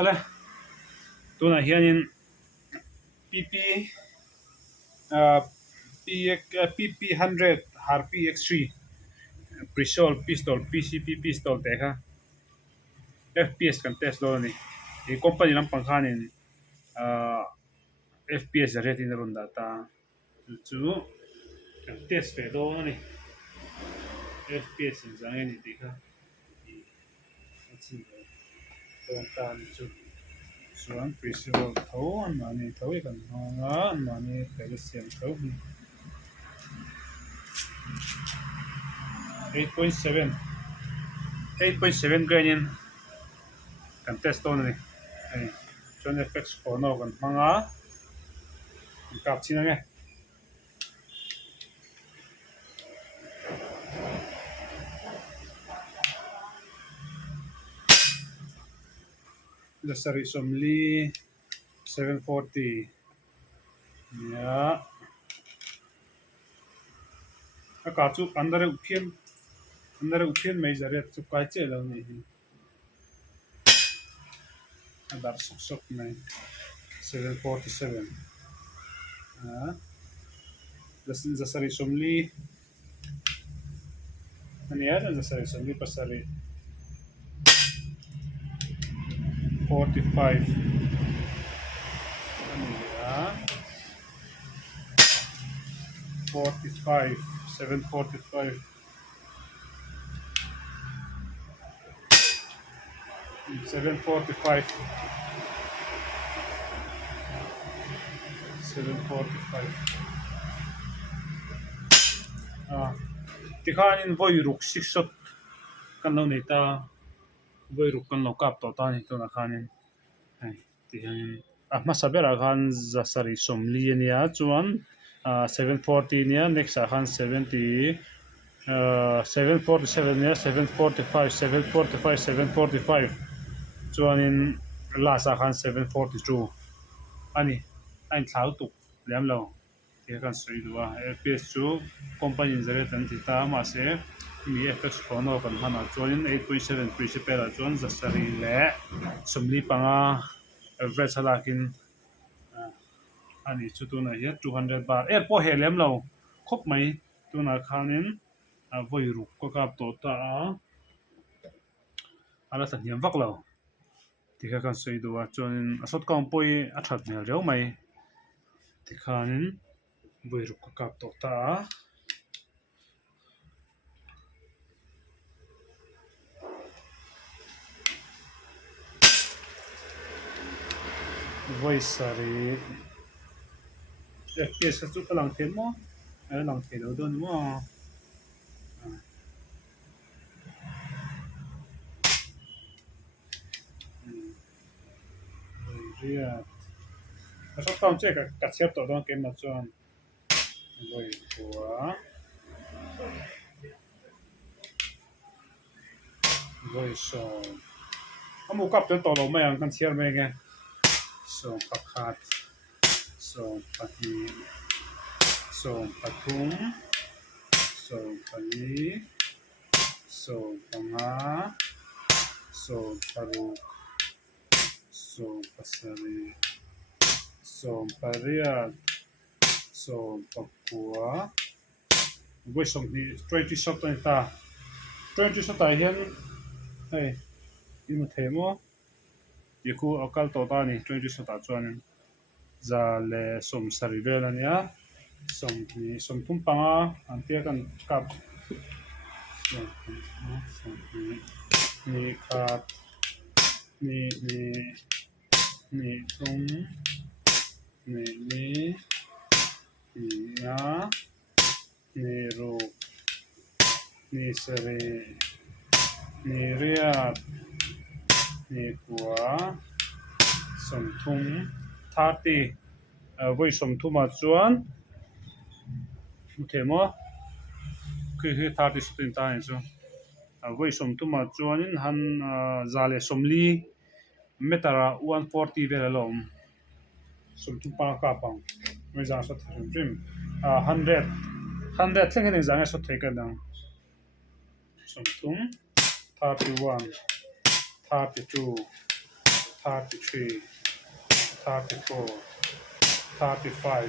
Ala tuna hianin PP PP100 Harpy X3 Prisol pistol PCP pistol teka FPS kan test do ni e company lam pangkhanin FPS rating ron data chu kan test fe do ni FPS zang ni teka chin do ta ni chu chuan Prisol tho an mani tho kan nga an mani pelsian tho 8.7 8.7 grain kan test on ni ai chuan FX for no kan hmanga kap china nge the sari somli 740 ya ka chu andare uphian mai zare chu kai che lo ni andar sok nai 747 the sari somli ani ya the sari somli pasari 45 ya 45 745 745 tikhanin voiruk 6 shot kan lo nei ta voiruk kan lo kap to ta ni to na khanin ai tihanin ma sabera khan zasari somli ania chuan 740 nia next a khan 70 747 nia 745 745 745 chuanin last a khan 742 ani ain thlau tu lem lo ti kan soi duwa FPS chu company zare tan ti ta ma se mi FX phono kan hana chuanin 8.7 principal chuan zasari le somli panga average halakin ani chu tu na hi 200 baht po he lem lo khop mai tu na khanin voiru ko kap to ta ala ta hiam vak lo ti kan soi duwa chuanin asot kaung poi a that mel reu mai ti khanin voiru ko kap to ta voisari FPS chu kalang them mo lang the do don mo ria asot kaung che ka chep to don kem na chuan voi kwa voi so amu kap to lo mai ang kan chiar mai nge so pakhat so pati so pathum so pani so panga so paru so pasari so paria so pakua voi som ni 20 shot ta 20 shot ta hian hey imu themo yeku akal to ta ni 20 shot ta chuan za le som sari vel ania som thum panga an tia kan kap ni khat ni thum ni ya ni ru ni sari ni ria ni kwa som thum 30 voi som thuma chuan themo khi 30 sutin ta ni chu voi som thuma chuanin han zale somli metara 140 vel alom som thum pa ka pang mai za sa thrim trim 100 thleng ni zanga so thei ka dang som thum 31 32 33 34 35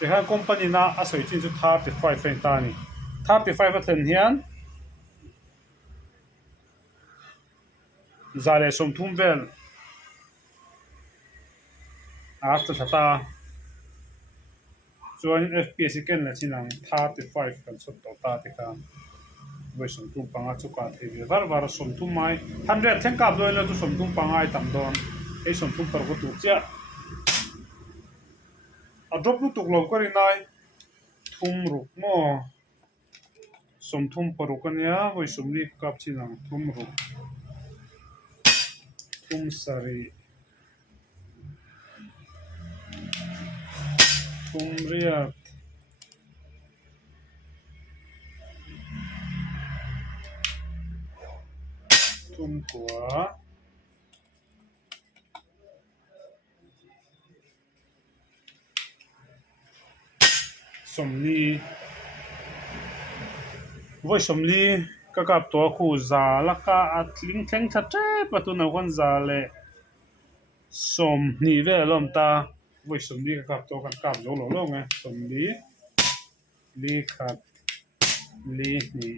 thì hai company na a soi chin chu 35 fen ta ni 35 a thlen hian zale som thum vel after thata chuan fps ken la chinang 35 kan chot to ta te kha voi som thum panga chu ka thei var var som thum mai 100 thleng kap doin la tu som thum pangai tam don ei som thum par ko tu cha a drop lu tuk lo ko ri nai thum ruk mo som thum paru kan ya voi som li kap chinang thum ruk thum sari thum riat thum kwa som li voi som li ka kap to khu za la ka atling thleng tha tre patu na kon za le som ni ve lom ta voi som li ka kap to kan kap zo lo lo nge som li khat li ni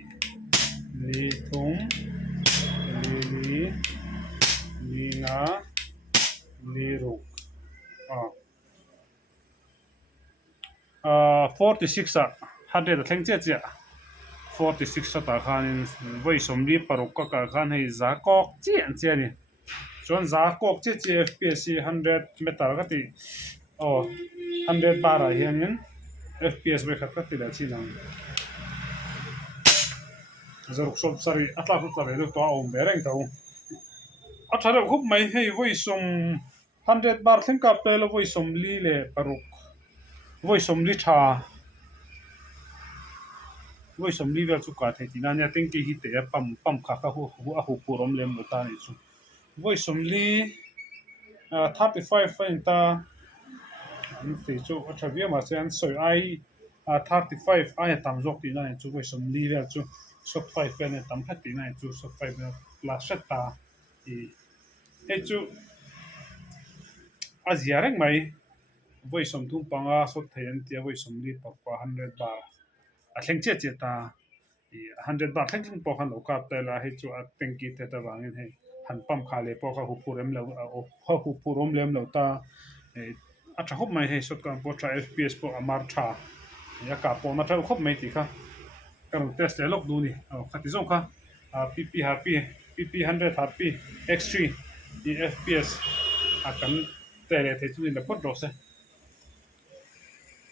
li thum li na li ruk 46 a 100 thleng che che 46 ta khan voi som li paruk ka khan hei za kok chian che ni chuan za kok che che fps 100 meter ka ti 100 bar a hianin fps ve khat ka ti la chinang zaruk som sari atla ku tla ve lu to om bereng tau a thara khup mai hei voi som 100 bar thleng kap pe lo voi som li le paruk voi som li tha voi som li vel chu ka thei tina nya teng ki hi te pam kha kha hu a hu purom lem lo ta ni chu voi som li 35 fain ta an ti chu a thavia ma se an soi ai 35 ai tam jok ti na chu voi som li vel chu sok 5 pen tam kha ti na chu sok 5 plus ta i he chu a ziareng mai voi som thum panga so thein tia voi som li pa 100 ba a thleng che che ta i 100 ba thleng po khan lo kap ta la he chu a tengki te ta wangin he han pam kha le po ka hu purem lo ho hu purom lem lo ta a tha hop mai he shot kan po tra fps po amar tha ya ka po na tha hop mai ti kha kan test le lok du ni khati zong kha pp harpy PP100 harpy x3 di fps akan tere the chu ni le pot ro se